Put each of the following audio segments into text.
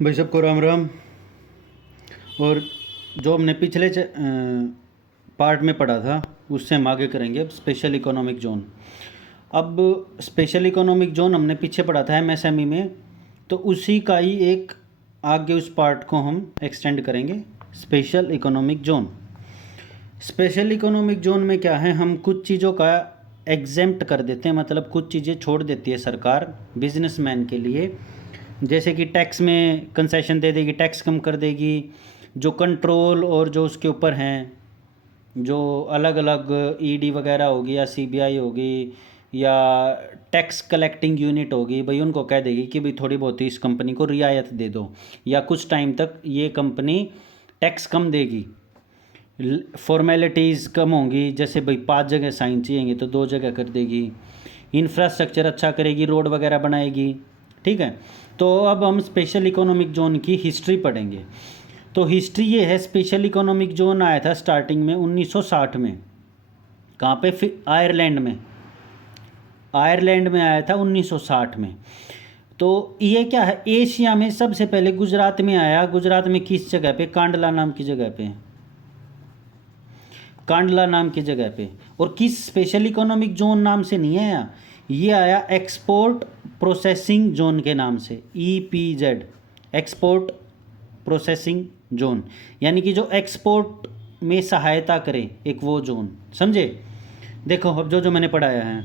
भाई सबको राम राम। और जो हमने पिछले पार्ट में पढ़ा था उससे हम आगे करेंगे अब स्पेशल इकोनॉमिक जोन। अब स्पेशल इकोनॉमिक जोन हमने पीछे पढ़ा था एमएसएमई में, तो उसी का ही एक आगे उस पार्ट को हम एक्सटेंड करेंगे special economic zone. Special economic zone में क्या है, हम कुछ चीज़ों का एग्जेम्प्ट कर देते हैं, मतलब कुछ चीज़ें छोड़ देती है सरकार बिजनेसमैन के लिए। जैसे कि टैक्स में कंसेशन दे देगी, टैक्स कम कर देगी, जो कंट्रोल और जो उसके ऊपर हैं, जो अलग अलग ईडी वगैरह होगी या सीबीआई होगी या टैक्स कलेक्टिंग यूनिट होगी, भाई उनको कह देगी कि भाई थोड़ी बहुत ही इस कंपनी को रियायत दे दो या कुछ टाइम तक ये कंपनी टैक्स कम देगी। फॉर्मेलिटीज़ कम होंगी, जैसे भाई 5 जगह साइन चाहिए तो 2 जगह कर देगी। इंफ्रास्ट्रक्चर अच्छा करेगी, रोड वगैरह बनाएगी। ठीक है, तो अब हम स्पेशल इकोनॉमिक जोन की हिस्ट्री पढ़ेंगे। तो हिस्ट्री ये है, स्पेशल इकोनॉमिक जोन आया था स्टार्टिंग में 1960 में। कहाँ पे? फिर आयरलैंड में। आयरलैंड में आया था 1960 में। तो ये क्या है, एशिया में सबसे पहले गुजरात में आया। गुजरात में किस जगह पे? कांडला नाम की जगह पे। कांडला नाम की जगह पे। और किस स्पेशल इकोनॉमिक जोन नाम से नहीं आया, ये आया एक्सपोर्ट प्रोसेसिंग जोन के नाम से, EPZ, एक्सपोर्ट प्रोसेसिंग जोन, यानी कि जो एक्सपोर्ट में सहायता करे एक वो जोन, समझे। देखो अब जो जो मैंने पढ़ाया है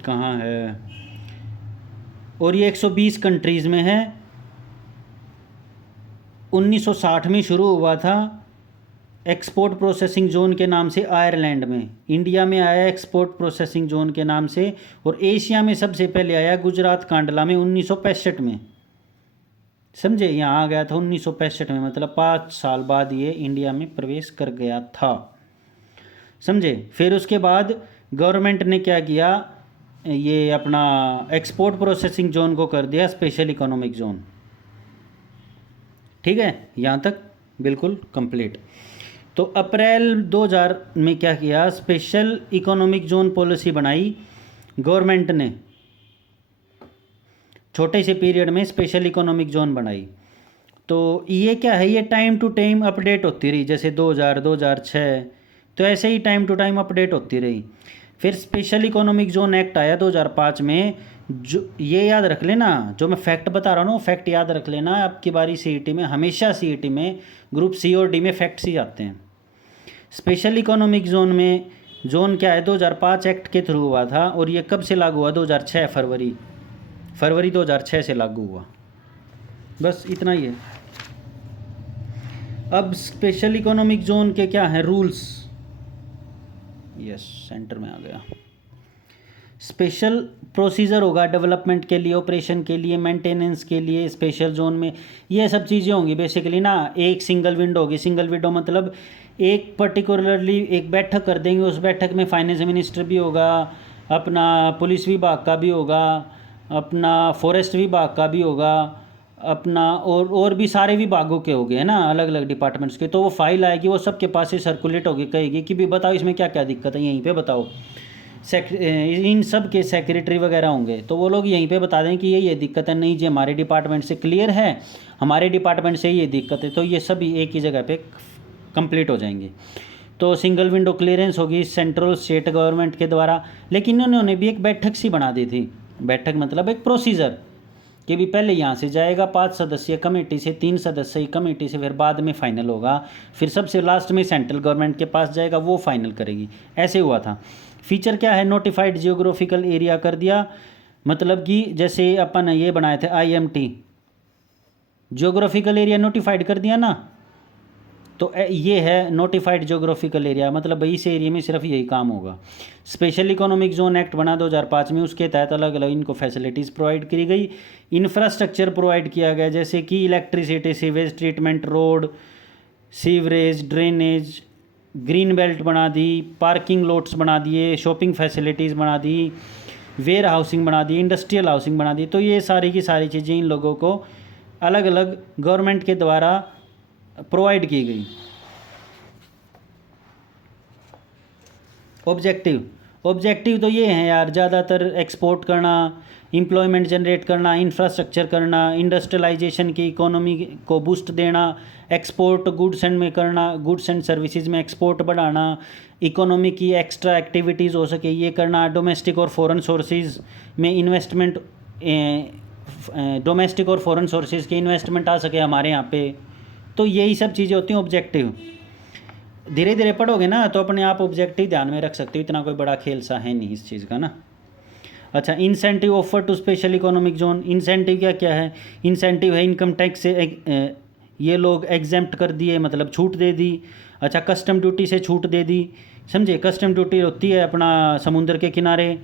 कहाँ है, और ये 120 कंट्रीज़ में है। 1960 में शुरू हुआ था एक्सपोर्ट प्रोसेसिंग जोन के नाम से आयरलैंड में। इंडिया में आया एक्सपोर्ट प्रोसेसिंग जोन के नाम से, और एशिया में सबसे पहले आया गुजरात कांडला में 1965 में, समझे। यहाँ आ गया था 1965 में, मतलब 5 साल बाद ये इंडिया में प्रवेश कर गया था, समझे। फिर उसके बाद गवर्नमेंट ने क्या किया, ये अपना एक्सपोर्ट प्रोसेसिंग जोन को कर दिया स्पेशल इकोनॉमिक जोन। ठीक है, यहाँ तक बिल्कुल कंप्लीट। तो अप्रैल 2000 में क्या किया, स्पेशल इकोनॉमिक जोन पॉलिसी बनाई गवर्नमेंट ने। छोटे से पीरियड में स्पेशल इकोनॉमिक जोन बनाई। तो ये क्या है, ये टाइम टू टाइम अपडेट होती रही, जैसे 2000 2006, तो ऐसे ही टाइम टू टाइम अपडेट होती रही। फिर स्पेशल इकोनॉमिक जोन एक्ट आया 2005 में। जो ये याद रख लेना, जो मैं फैक्ट बता रहा हूँ ना, फैक्ट याद रख लेना। आपकी बारी सीईटी में, हमेशा सीईटी में ग्रुप सी और डी में फैक्ट्स ही आते हैं। स्पेशल इकोनॉमिक जोन में जोन क्या है, 2005 एक्ट के थ्रू हुआ था, और ये कब से लागू हुआ? 2006 फरवरी 2006 से लागू हुआ। बस इतना ही है। अब स्पेशल इकोनॉमिक जोन के क्या हैं रूल्स? यस, सेंटर में आ गया। स्पेशल प्रोसीजर होगा डेवलपमेंट के लिए, ऑपरेशन के लिए, मेंटेनेंस के लिए। स्पेशल जोन में ये सब चीज़ें होंगी बेसिकली ना। एक सिंगल विंडो होगी। सिंगल विंडो मतलब एक पर्टिकुलरली एक बैठक कर देंगे, उस बैठक में फाइनेंस मिनिस्टर भी होगा, अपना पुलिस विभाग का भी होगा, अपना फॉरेस्ट विभाग का भी होगा, अपना और भी सारे विभागों के हो गए ना, अलग अलग डिपार्टमेंट्स के। तो वो फाइल आएगी, वो सबके पास से सर्कुलेट होगी, कहेगी कि भी बताओ इसमें क्या क्या दिक्कत है, यहीं पे बताओ। इन सब के सेक्रेटरी वगैरह होंगे, तो वो लोग यहीं पे बता दें कि ये दिक्कत है, नहीं जी हमारे डिपार्टमेंट से क्लियर है, हमारे डिपार्टमेंट से ये दिक्कत है, तो ये सभी एक ही जगह पे कंप्लीट हो जाएंगे। तो सिंगल विंडो क्लियरेंस होगी सेंट्रल स्टेट गवर्नमेंट के द्वारा। लेकिन उन्होंने भी एक बैठक सी बना दी थी। बैठक मतलब एक प्रोसीजर कि भी पहले यहाँ से जाएगा 5 सदस्यीय कमेटी से, 3 सदस्यीय कमेटी से, फिर बाद में फाइनल होगा, फिर सबसे लास्ट में सेंट्रल गवर्नमेंट के पास जाएगा, वो फाइनल करेगी। ऐसे हुआ था। फीचर क्या है, नोटिफाइड जियोग्राफिकल एरिया कर दिया। मतलब कि जैसे अपन ये बनाए थे IMT, जियोग्राफिकल एरिया नोटिफाइड कर दिया ना, तो ये है नोटिफाइड जियोग्राफिकल एरिया, मतलब भाई इस एरिया में सिर्फ यही काम होगा। स्पेशल इकोनॉमिक जोन एक्ट बना 2005 में, उसके तहत अलग अलग इनको फैसिलिटीज़ प्रोवाइड की गई, इंफ्रास्ट्रक्चर प्रोवाइड किया गया, जैसे कि electricity, sewage treatment, road, sewerage, drainage, green belt बना दी, पार्किंग लोट्स बना दिए, शॉपिंग फैसिलिटीज़ बना दी, वेयर हाउसिंग बना दी, इंडस्ट्रियल हाउसिंग बना दी। तो ये सारी की सारी चीज़ें इन लोगों को अलग अलग गवर्नमेंट के द्वारा प्रोवाइड की गई। ऑब्जेक्टिव ऑब्जेक्टिव तो ये हैं यार, ज़्यादातर एक्सपोर्ट करना, एम्प्लॉयमेंट जनरेट करना, इंफ्रास्ट्रक्चर करना, इंडस्ट्रियलाइजेशन की इकोनॉमी को बूस्ट देना, एक्सपोर्ट गुड्स एंड में करना, गुड्स एंड सर्विसेज में एक्सपोर्ट बढ़ाना, इकोनॉमी की एक्स्ट्रा एक्टिविटीज़ हो सके ये करना, डोमेस्टिक और फॉरेन सोर्सेज में इन्वेस्टमेंट, डोमेस्टिक और फॉरेन सोर्सेज के इन्वेस्टमेंट आ सके हमारे यहाँ पे। तो यही सब चीज़ें होती हैं ऑब्जेक्टिव। धीरे धीरे पढ़ोगे ना तो अपने आप ऑब्जेक्टिव ध्यान में रख सकते हो, इतना कोई बड़ा खेल सा है नहीं इस चीज़ का ना। अच्छा, incentive offer to special economic zone. Incentive क्या क्या है? इंसेंटिव है इनकम टैक्स से ये लोग एग्जेम्प्ट कर दिए, मतलब छूट दे दी। अच्छा, कस्टम ड्यूटी से छूट दे दी, समझे? कस्टम ड्यूटी होती है अपना समुद्र के किनारे।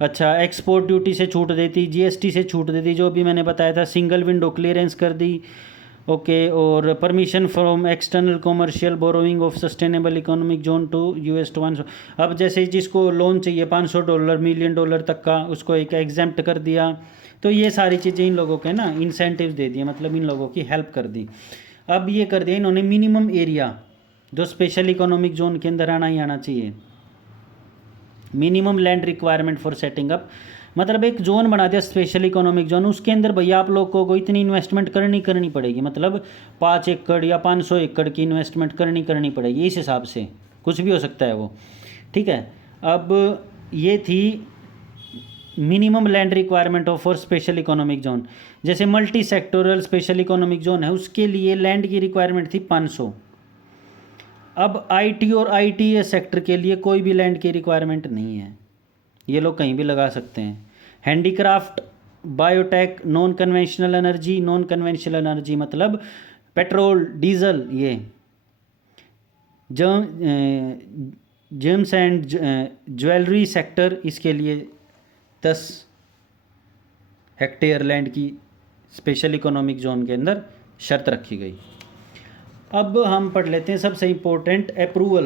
अच्छा, एक्सपोर्ट ड्यूटी से छूट देती, जीएसटी से छूट देती, जो भी मैंने बताया था। सिंगल विंडो क्लियरेंस कर दी, ओके। और permission from external commercial borrowing of sustainable economic zone to US to 100। अब जैसे जिसको लोन चाहिए $500 $1 मिलियन तक का, उसको एक एग्जेम्प्ट कर दिया। तो ये सारी चीज़ें इन लोगों के ना इंसेंटिव दे दिए, मतलब इन लोगों की हेल्प कर दी। अब ये कर दिया इन्होंने मिनिमम एरिया जो स्पेशल इकोनॉमिक जोन के अंदर आना ही आना चाहिए। Minimum land requirement for setting up, मतलब एक जोन बना दिया स्पेशल इकोनॉमिक जोन, उसके अंदर भैया आप लोगों को इतनी इन्वेस्टमेंट करनी पड़ेगी, मतलब 5 एकड़ या 500 एकड़ की इन्वेस्टमेंट करनी पड़ेगी, इस हिसाब से कुछ भी हो सकता है वो, ठीक है। अब ये थी minimum land requirement of for special economic zone. जैसे multi sectoral special economic zone है, उसके लिए लैंड की रिक्वायरमेंट थी 500। अब IT और ITES सेक्टर के लिए कोई भी लैंड की रिक्वायरमेंट नहीं है, ये लोग कहीं भी लगा सकते हैं। Handicraft, biotech, non conventional energy मतलब पेट्रोल डीजल, ये जेम्स एंड ज्वेलरी सेक्टर, इसके लिए 10 हेक्टेयर लैंड की स्पेशल इकोनॉमिक जोन के अंदर शर्त रखी गई। अब हम पढ़ लेते हैं सबसे इम्पोर्टेंट अप्रूवल।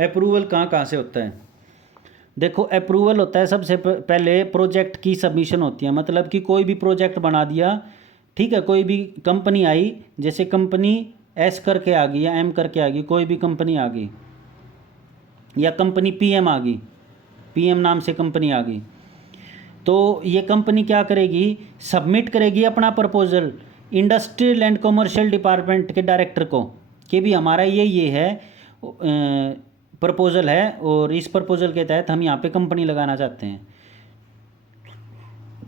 अप्रूवल कहाँ से होता है? देखो, अप्रूवल होता है सबसे पहले प्रोजेक्ट की सबमिशन होती है, मतलब कि कोई भी प्रोजेक्ट बना दिया, ठीक है। कोई भी कंपनी आई, जैसे कंपनी S करके आ गई या M करके आ गई, कोई भी कंपनी आ गई, या कंपनी PM आ गई, PM नाम से कंपनी आ गई, तो ये कंपनी क्या करेगी? सबमिट करेगी अपना proposal industrial and commercial department के डायरेक्टर को, कि भी हमारा ये है प्रपोजल है, और इस प्रपोजल के तहत हम यहाँ पे कंपनी लगाना चाहते हैं।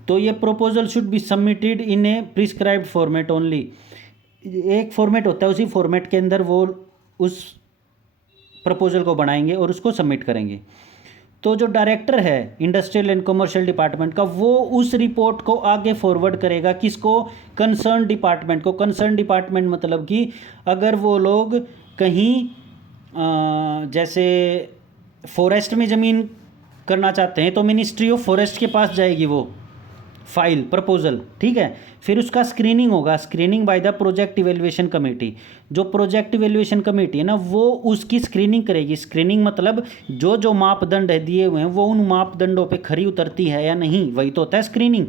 तो ये proposal should be submitted in A prescribed format only. एक फॉर्मेट होता है, उसी फॉर्मेट के अंदर वो उस प्रपोजल को बनाएंगे और उसको सबमिट करेंगे। तो जो डायरेक्टर है इंडस्ट्रियल एंड कॉमर्शियल डिपार्टमेंट का, वो उस रिपोर्ट को आगे फॉरवर्ड करेगा, किसको? कंसर्न डिपार्टमेंट को। कंसर्न डिपार्टमेंट मतलब कि अगर वो लोग कहीं जैसे फॉरेस्ट में ज़मीन करना चाहते हैं, तो मिनिस्ट्री ऑफ फॉरेस्ट के पास जाएगी वो फाइल प्रपोजल, ठीक है। फिर उसका स्क्रीनिंग होगा, screening by the project evaluation committee. जो प्रोजेक्ट इवेल्युएशन कमेटी है ना, वो उसकी स्क्रीनिंग करेगी। स्क्रीनिंग मतलब जो मापदंड है दिए हुए हैं, वो उन मापदंडों पे खरी उतरती है या नहीं, वही तो होता है स्क्रीनिंग।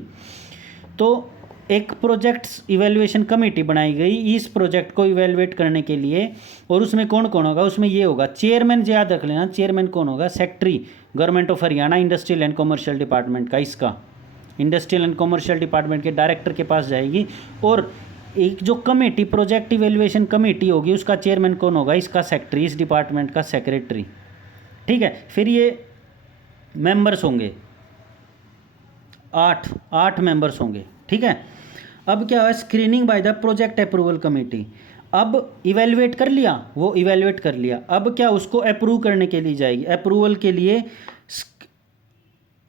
तो एक प्रोजेक्ट्स इवेल्युएशन कमेटी बनाई गई इस प्रोजेक्ट को इवेल्युएट करने के लिए, और उसमें कौन कौन होगा? उसमें ये होगा चेयरमैन, याद रख लेना चेयरमैन कौन होगा? Secretary government of Haryana industrial and commercial department का, इसका इंडस्ट्रियल एंड कॉमर्शियल डिपार्टमेंट के डायरेक्टर के पास जाएगी। और एक जो कमेटी प्रोजेक्ट इवेल्युएशन कमेटी होगी, उसका चेयरमैन कौन होगा? इसका सेक्रेटरी, इस डिपार्टमेंट का सेक्रेटरी, ठीक है। फिर ये मेंबर्स होंगे 8 मेंबर्स होंगे, ठीक है। अब क्या है? Screening by the project approval committee. अब इवेल्युएट कर लिया, वो इवेल्युएट कर लिया, अब क्या उसको अप्रूव करने के लिए जाएगी, अप्रूवल के लिए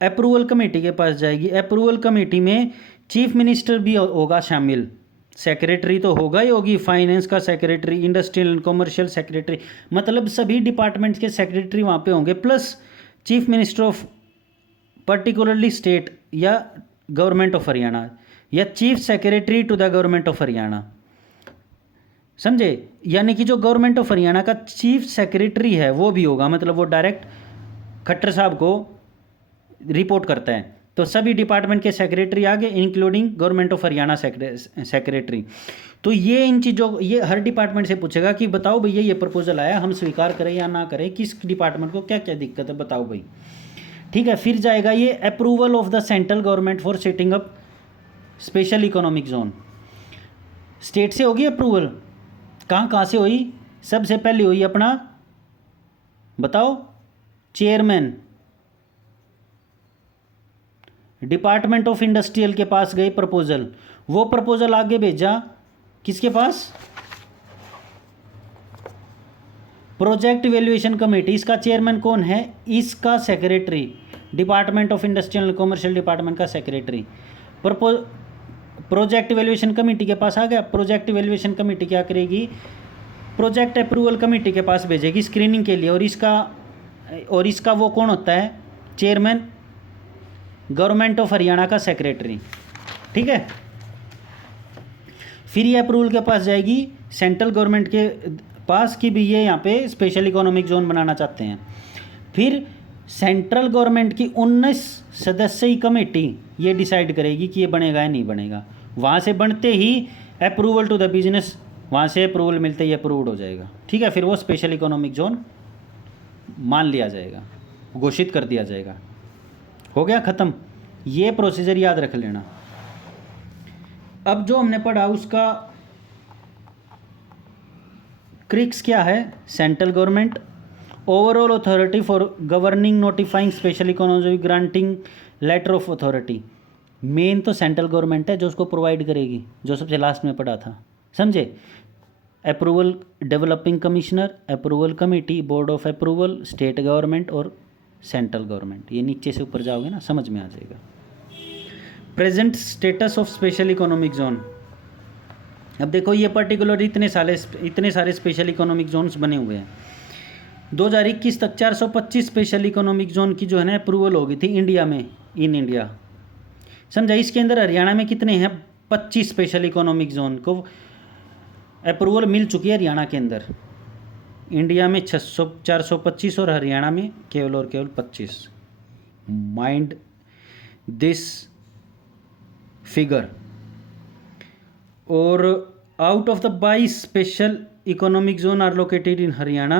अप्रूवल कमेटी के पास जाएगी। अप्रूवल कमेटी में चीफ मिनिस्टर भी होगा शामिल, सेक्रेटरी तो होगा ही होगी, फाइनेंस का secretary, industrial and commercial secretary, मतलब सभी डिपार्टमेंट्स के सेक्रेटरी वहाँ पे होंगे, plus chief minister of particularly state या गवर्नमेंट ऑफ हरियाणा, या chief secretary to the government of Haryana, समझे? यानी कि जो गवर्नमेंट ऑफ हरियाणा का चीफ सेक्रेटरी है वो भी होगा, मतलब वो डायरेक्ट खट्टर साहब को रिपोर्ट करता है। तो सभी डिपार्टमेंट के सेक्रेटरी आगे, including government of Haryana secretary. तो ये इन चीज़ों, ये हर डिपार्टमेंट से पूछेगा कि बताओ भैया ये प्रपोजल आया, हम स्वीकार करें या ना करें, किस डिपार्टमेंट को क्या क्या दिक्कत है बताओ भाई। ठीक है। फिर जाएगा ये approval of the central government for setting up special economic zone. State से होगी अप्रूवल, कहाँ कहाँ से हुई? सबसे पहले हुई अपना, बताओ, चेयरमैन डिपार्टमेंट ऑफ इंडस्ट्रियल के पास गई प्रपोजल, वो प्रपोजल आगे भेजा किसके पास? Project evaluation committee. इसका चेयरमैन कौन है? इसका secretary, department of industrial and commercial department का सेक्रेटरी प्रोजेक्ट इवेल्युएशन कमेटी के पास आ गया। प्रोजेक्ट इवेल्युएशन कमेटी क्या करेगी? प्रोजेक्ट अप्रूवल कमेटी के पास भेजेगी स्क्रीनिंग के लिए। और इसका वो कौन होता है? चेयरमैन, गवर्नमेंट ऑफ हरियाणा का सेक्रेटरी। ठीक है। फिर ये अप्रूवल के पास जाएगी सेंट्रल गवर्नमेंट के पास कि भी ये यहाँ पे स्पेशल इकोनॉमिक जोन बनाना चाहते हैं। फिर सेंट्रल गवर्नमेंट की 19 सदस्यीय कमेटी ये डिसाइड करेगी कि ये बनेगा या नहीं बनेगा। वहाँ से बनते ही अप्रूवल टू द बिजनेस, वहाँ से अप्रूवल मिलते ही अप्रूव्ड हो जाएगा। ठीक है। फिर वो स्पेशल इकोनॉमिक जोन मान लिया जाएगा, घोषित कर दिया जाएगा। हो गया ख़त्म। ये प्रोसीजर याद रख लेना। अब जो हमने पढ़ा उसका क्रिक्स क्या है? Central government overall authority for governing notifying special economic granting letter of authority. Main तो सेंट्रल गवर्नमेंट है जो उसको प्रोवाइड करेगी, जो सबसे लास्ट में पढ़ा था, समझे? Approval developing commissioner, approval committee, board of approval, state government और सेंट्रल गवर्नमेंट। ये नीचे से ऊपर जाओगे ना, समझ में आ जाएगा। Present status of special economic zone. अब देखो ये पर्टिकुलर इतने सारे स्पेशल इकोनॉमिक जोन्स बने हुए हैं। 2021 तक 425 स्पेशल इकोनॉमिक जोन की जो है ना अप्रूवल हो गई थी इंडिया में, इन इंडिया, समझा। इसके अंदर हरियाणा में कितने हैं? 25 स्पेशल इकोनॉमिक जोन को अप्रूवल मिल चुकी है हरियाणा के अंदर। इंडिया में 425 और हरियाणा में केवल और केवल 25। Mind this figure. और out of the 22 special economic zone are located in Haryana,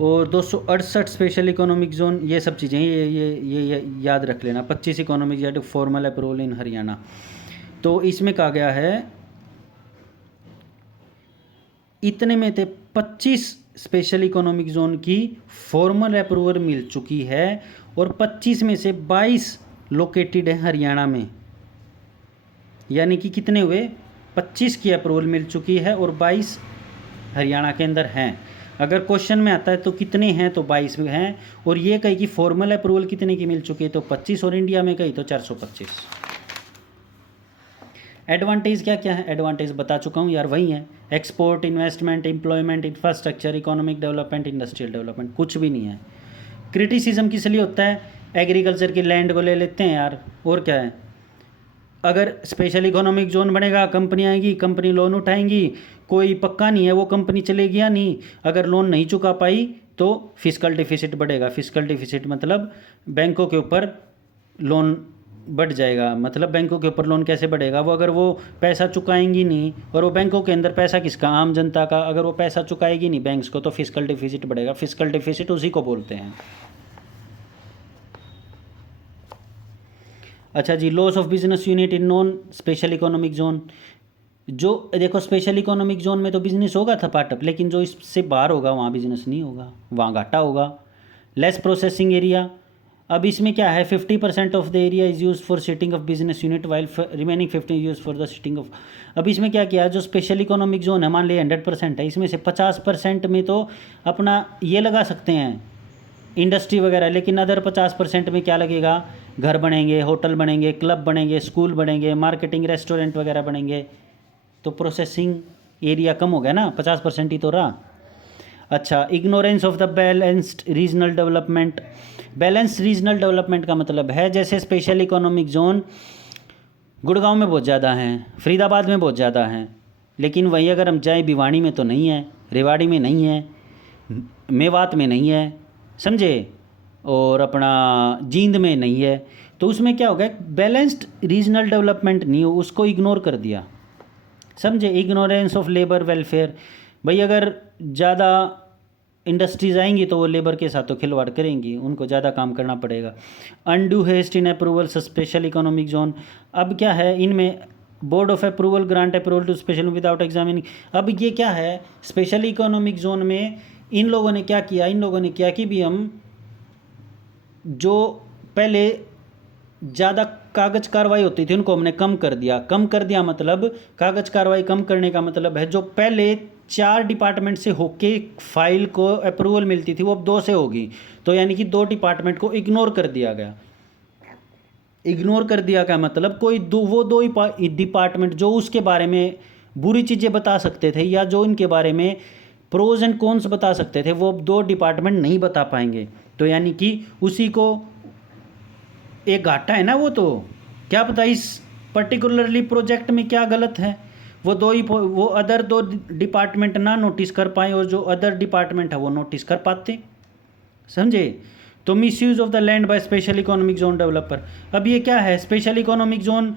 और 268 स्पेशल इकोनॉमिक जोन, ये सब चीज़ें ये याद रख लेना। 25 इकोनॉमिक जोन फॉर्मल अप्रूवल इन हरियाणा। तो इसमें कहा गया है इतने में थे 25 स्पेशल इकोनॉमिक जोन की फॉर्मल अप्रूवल मिल चुकी है, और 25 में से 22 लोकेटेड है हरियाणा में। यानी कि कितने हुए? 25 की अप्रूवल मिल चुकी है और 22 हरियाणा के अंदर हैं। अगर क्वेश्चन में आता है तो कितने हैं, तो 22 हैं। और ये कही कि फॉर्मल अप्रूवल कितने की मिल चुकी है, तो 25, और इंडिया में कही तो 425। एडवांटेज क्या क्या है? एडवांटेज बता चुका हूँ यार, वही है। Export, investment, employment, infrastructure, economic development, industrial development, कुछ भी नहीं है। क्रिटिसिज्म किस लिए होता है? एग्रीकल्चर की लैंड को ले लेते हैं यार, और क्या है। अगर स्पेशल इकोनॉमिक जोन बनेगा, कंपनी आएगी, कंपनी लोन उठाएंगी, कोई पक्का नहीं है वो कंपनी चलेगी या नहीं। अगर लोन नहीं चुका पाई तो फिस्कल डिफिसिट बढ़ेगा। फिस्कल डिफिसिट मतलब बैंकों के ऊपर लोन बढ़ जाएगा। मतलब बैंकों के ऊपर लोन कैसे बढ़ेगा? वो अगर वो पैसा चुकाएंगी नहीं, और वो बैंकों के अंदर पैसा किसका? आम जनता का। अगर वो पैसा चुकाएगी नहीं बैंक्स को तो फिस्कल डिफिसिट बढ़ेगा। फिस्कल डिफिसिट उसी को बोलते हैं। अच्छा जी, loss of business unit in non special economic zone. जो देखो स्पेशल इकोनॉमिक जोन में तो बिजनेस होगा था पार्टअप, लेकिन जो इससे बाहर होगा वहाँ बिजनेस नहीं होगा, वहाँ घाटा होगा। Less processing area. अब इसमें क्या है? 50% of the area is use for sitting of business unit while remaining 50 use for the sitting of. अब इसमें क्या किया? जो स्पेशल इकोनॉमिक जोन है, मान लिया 100% है, इसमें से 50% में तो अपना ये लगा सकते हैं इंडस्ट्री वगैरह, लेकिन अदर 50% में क्या लगेगा? घर बनेंगे, होटल बनेंगे, क्लब बनेंगे, स्कूल बनेंगे, मार्केटिंग, रेस्टोरेंट वगैरह बनेंगे। तो प्रोसेसिंग एरिया कम हो गया ना, 50% ही तो रहा। अच्छा, ignorance of the balanced regional development. Balance regional development का मतलब है जैसे स्पेशल इकोनॉमिक जोन गुड़गांव में बहुत ज़्यादा हैं, फरीदाबाद में बहुत ज़्यादा हैं, लेकिन वही अगर हम जाएँ भिवानी में तो नहीं है, रेवाड़ी में नहीं है, मेवात में नहीं है, समझे, और अपना जींद में नहीं है। तो उसमें क्या होगा? बैलेंस्ड रीजनल डेवलपमेंट नहीं हो, उसको इग्नोर कर दिया, समझे। Ignorance of labour welfare. भाई अगर ज़्यादा इंडस्ट्रीज आएंगी तो वो लेबर के साथ तो खिलवाड़ करेंगी, उनको ज़्यादा काम करना पड़ेगा। Undue haste in approval special economic zone, अब क्या है इनमें board of approval grant approval to special without examining. अब ये क्या है स्पेशल इकोनॉमिक जोन में इन लोगों ने क्या किया, इन लोगों ने क्या कि भी हम जो पहले ज़्यादा कागज कार्रवाई होती थी उनको हमने कम कर दिया। कम कर दिया मतलब कागज कार्रवाई कम करने का मतलब है जो पहले 4 डिपार्टमेंट से होके फाइल को अप्रूवल मिलती थी वो अब 2 से होगी, तो यानी कि 2 डिपार्टमेंट को इग्नोर कर दिया गया। इग्नोर कर दिया का मतलब कोई वो दो ही डिपार्टमेंट जो उसके बारे में बुरी चीज़ें बता सकते थे या जो इनके बारे में प्रोज एंड कॉन्स बता सकते थे वो अब 2 डिपार्टमेंट नहीं बता पाएंगे, तो यानी कि उसी को एक घाटा है ना। वो तो क्या पता इस पर्टिकुलरली प्रोजेक्ट में क्या गलत है, वो अदर 2 डिपार्टमेंट ना नोटिस कर पाए और जो अदर डिपार्टमेंट है वो नोटिस कर पाते, समझे। तो misuse of the land by special economic zone developer, अब ये क्या है स्पेशल इकोनॉमिक जोन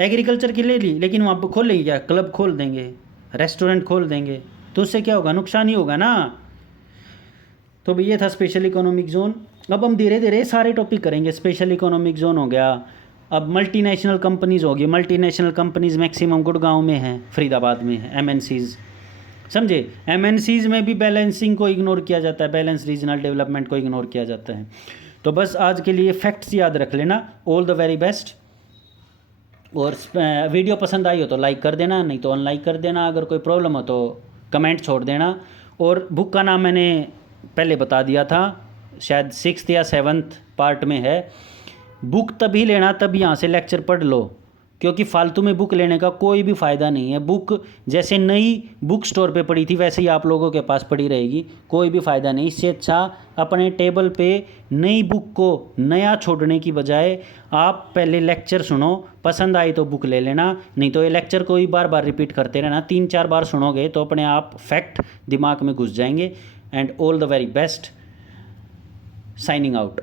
एग्रीकल्चर की ले ली लेकिन वहाँ पर खोलेंगे क्या, क्लब खोल देंगे, रेस्टोरेंट खोल देंगे, तो उससे क्या होगा, नुकसान ही होगा ना। तो ये था स्पेशल इकोनॉमिक जोन। अब हम धीरे धीरे सारे टॉपिक करेंगे। स्पेशल इकोनॉमिक जोन हो गया, अब मल्टीनेशनल कंपनीज़ होगी। मल्टीनेशनल कंपनीज़ मैक्सिमम गुड़गांव में हैं, फरीदाबाद में है, एमएनसीज़, समझे। एमएनसीज़ में भी बैलेंसिंग को इग्नोर किया जाता है, बैलेंस रीजनल डेवलपमेंट को इग्नोर किया जाता है। तो बस आज के लिए फैक्ट्स याद रख लेना। All the very best. और वीडियो पसंद आई हो तो लाइक कर देना, नहीं तो अनलाइक कर देना। अगर कोई प्रॉब्लम हो तो कमेंट छोड़ देना। और बुक का नाम मैंने पहले बता दिया था, शायद 6th या 7th पार्ट में है। बुक तभी लेना तब यहाँ से लेक्चर पढ़ लो, क्योंकि फालतू में बुक लेने का कोई भी फ़ायदा नहीं है। बुक जैसे नई बुक स्टोर पे पड़ी थी वैसे ही आप लोगों के पास पड़ी रहेगी, कोई भी फ़ायदा नहीं। इससे अच्छा अपने टेबल पे नई बुक को नया छोड़ने की बजाय आप पहले लेक्चर सुनो, पसंद आई तो बुक ले लेना, नहीं तो ये लेक्चर को ही बार बार रिपीट करते रहना। 3-4 बार सुनोगे तो अपने आप फैक्ट दिमाग में घुस जाएंगे। And all the very best. Signing out.